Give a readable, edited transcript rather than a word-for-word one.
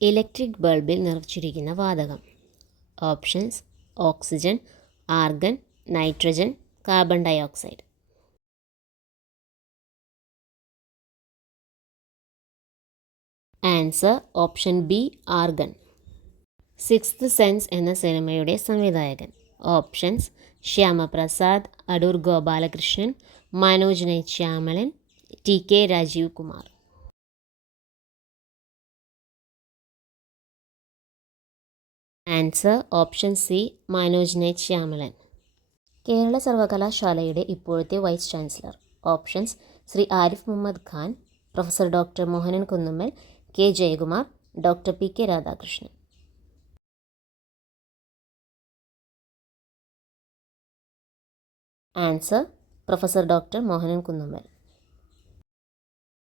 Electric ബൾബിൽ നിറച്ചിരിക്കുന്ന വാതകം? Options: oxygen, argon, nitrogen, carbon dioxide. Answer option B, argon. Sixth sense എന്ന സിനിമയുടെ സംവിധായകൻ? Options: Shyamaprasad, Adoor Gopalakrishnan, Manoj Night Shyamalan, T K. Rajeev Kumar. Answer option C, Manoj Night Shyamalan. Kerala സർവകലാശാലയുടെ ഇപ്പോഴത്തെ vice chancellor? Options: Shri Arif Mohammad Khan, professor doctor Mohanan Kunnummal, K Jayakumar, doctor P K Radhakrishnan. Answer professor doctor Mohanan Kunnummal.